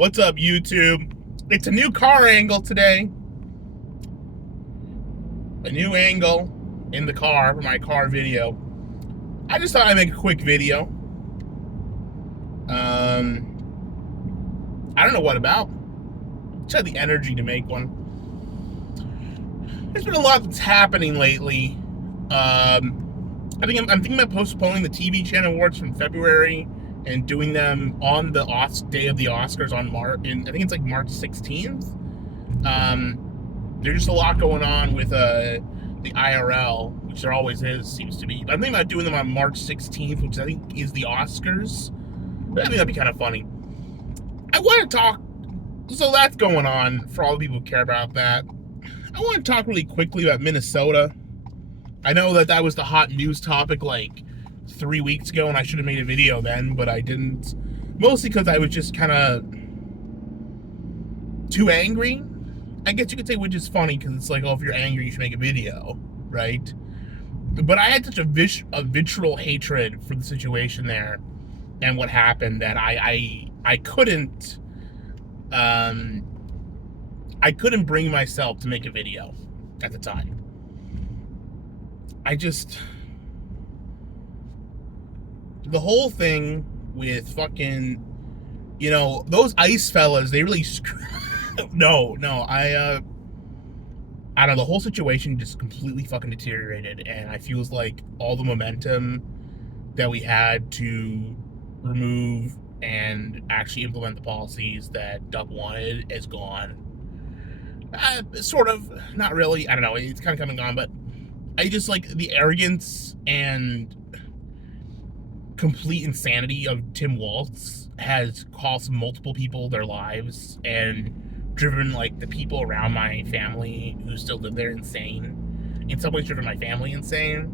What's up, YouTube? It's a new car angle today. A new angle in the car for my car video. I just thought I'd make a quick video. I don't know what about. Just had the energy to make one. There's been a lot that's happening lately. I'm thinking about postponing the TV channel awards from February and doing them on the day of the Oscars on I think it's like March 16th. There's just a lot going on with the IRL, which there always seems to be. But I'm thinking about doing them on March 16th, which I think is the Oscars. I think that'd be kind of funny. I want to talk, so that's going on for all the people who care about that. I want to talk really quickly about Minnesota. I know that was the hot news topic like 3 weeks ago, and I should have made a video then, but I didn't. Mostly because I was just kind of too angry. I guess you could say, which is funny because it's like, oh, if you're angry, you should make a video, right? But I had such a visceral hatred for the situation there and what happened that I couldn't bring myself to make a video at the time. The whole thing with fucking, those ICE fellas, they really I don't know, the whole situation just completely fucking deteriorated, and I feels like all the momentum that we had to remove and actually implement the policies that Duck wanted is gone. Sort of, not really, I don't know, it's kind of coming on, but I just like the arrogance and complete insanity of Tim Walz has cost multiple people their lives and driven like the people around my family who still live there insane. In some ways driven my family insane,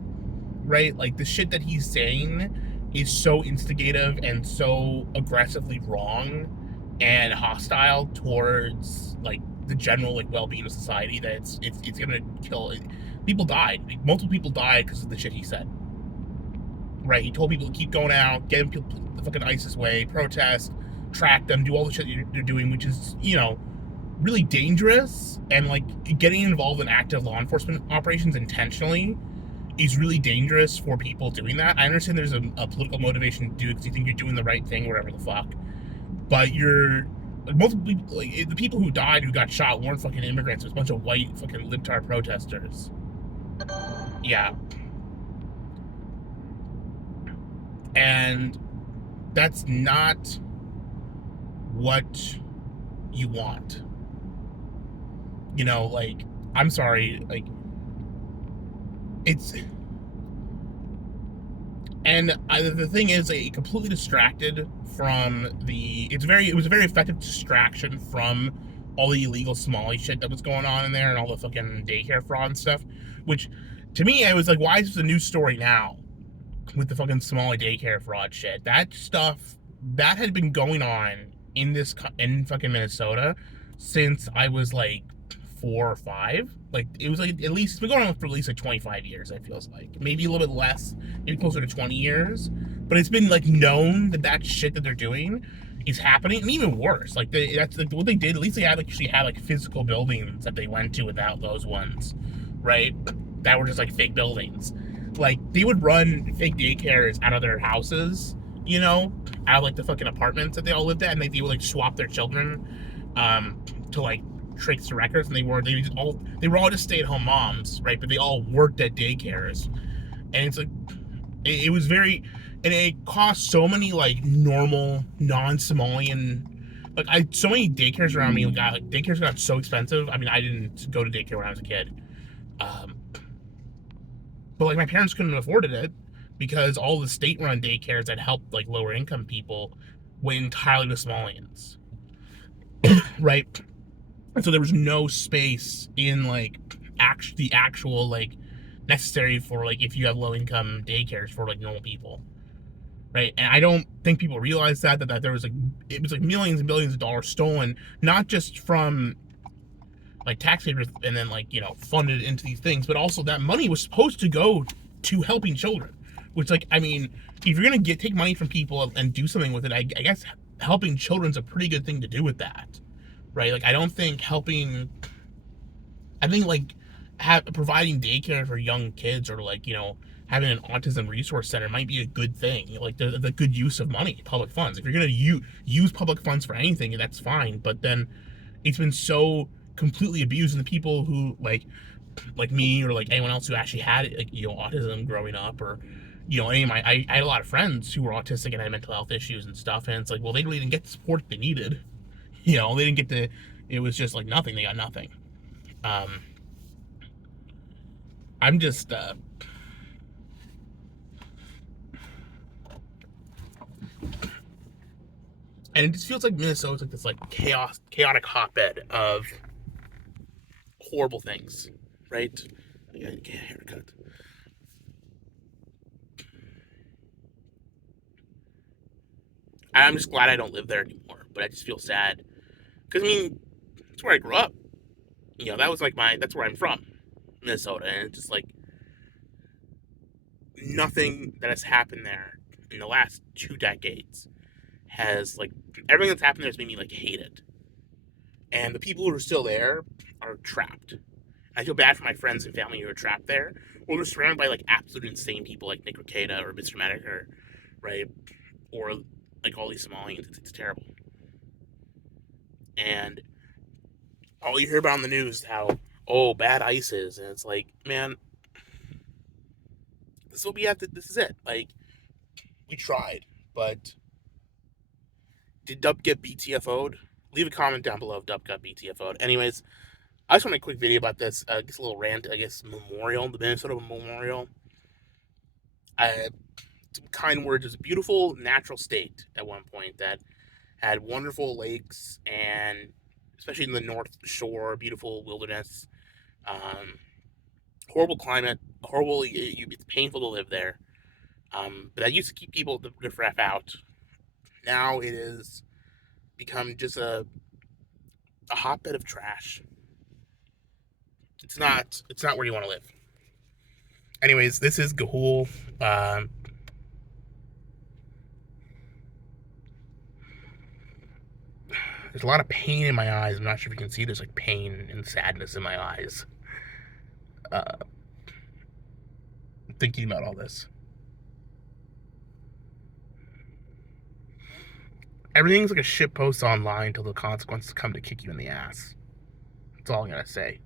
right? Like the shit that he's saying is so instigative and so aggressively wrong and hostile towards like the general like well-being of society that it's gonna kill it. People died. Like, multiple people died because of the shit he said. Right? He told people to keep going out, get them the fucking ISIS way, protest, track them, do all the shit they're doing, which is, really dangerous. And like getting involved in active law enforcement operations intentionally is really dangerous for people doing that. I understand there's a political motivation to do it because you think you're doing the right thing, whatever the fuck. But multiple people, like the people who died, who got shot, weren't fucking immigrants. It was a bunch of white fucking libtard protesters. Yeah. And that's not what you want. Like, I'm sorry, like, the thing is, it completely distracted from it was a very effective distraction from all the illegal Somali shit that was going on in there and all the fucking daycare fraud and stuff, which, to me, I was like, why is this a news story now? With the fucking Somali daycare fraud shit. That stuff, that had been going on in fucking Minnesota since I was like 4 or 5. Like, it was like, it's been going on for at least like 25 years, it feels like. Maybe a little bit less, maybe closer to 20 years. But it's been like known that shit that they're doing is happening, and even worse. Like, that's like, what they did, at least they actually had like physical buildings that they went to without those ones, right? That were just like fake buildings. Like, they would run fake daycares out of their houses, out of like the fucking apartments that they all lived at, and they would like swap their children to like trace the records, and they were all just stay-at-home moms, right? But they all worked at daycares, and it's like it was very, and it cost so many like normal non-Somalian, like so many daycares around me daycares got so expensive. I mean, I didn't go to daycare when I was a kid. But like my parents couldn't afford it because all the state-run daycares that helped like lower income people went entirely to Somalians, right? And so there was no space in like the actual like necessary for like if you have low income daycares for like normal people, right? And I don't think people realize that there was like, it was like millions and billions of dollars stolen, not just from like taxpayers and then like, funded into these things, but also that money was supposed to go to helping children, which, like, I mean, if you're gonna take money from people and do something with it, I guess helping children's a pretty good thing to do with that, right? Like I don't think helping, I think like providing daycare for young kids, or like having an autism resource center might be a good thing. Like the good use of money, public funds. If you're gonna use public funds for anything, that's fine. But then it's been so completely abused, and the people who like me, or like anyone else who actually had like autism growing up, or any of I had a lot of friends who were autistic and had mental health issues and stuff, and it's like, well, they really didn't get the support they needed. They didn't get the. It was just like nothing. They got nothing. Um, I'm just and it just feels like Minnesota's like this like chaotic hotbed of horrible things, right? I gotta get a haircut. I'm just glad I don't live there anymore, but I just feel sad because I mean, that's where I grew up. That was like that's where I'm from, Minnesota, and it's just like nothing that has happened there in the last 2 decades has like everything that's happened there has made me like hate it. And the people who are still there are trapped. I feel bad for my friends and family who are trapped there. Well, they're surrounded by like absolute insane people like Nick Rekieta or Mr. Medicare, right? Or like all these Somalians. It's terrible. And all you hear about on the news is how, oh, bad ISIS. And it's like, man, this is what we have to, this is it. Like, we tried, but did Dub get BTFO'd? Leave a comment down below if Dub got BTFO'd. Anyways, I just want to make a quick video about this. Just a little rant, I guess, memorial, the Minnesota Memorial. Some kind words. It was a beautiful natural state at one point that had wonderful lakes, and especially in the North Shore, beautiful wilderness. Horrible climate, horrible. It's painful to live there. But that used to keep people to ref out. Now it has become just a hotbed of trash. It's not where you want to live. Anyways, this is Gahul. There's a lot of pain in my eyes. I'm not sure if you can see. There's like pain and sadness in my eyes. Thinking about all this. Everything's like a shitpost online until the consequences come to kick you in the ass. That's all I'm gonna say.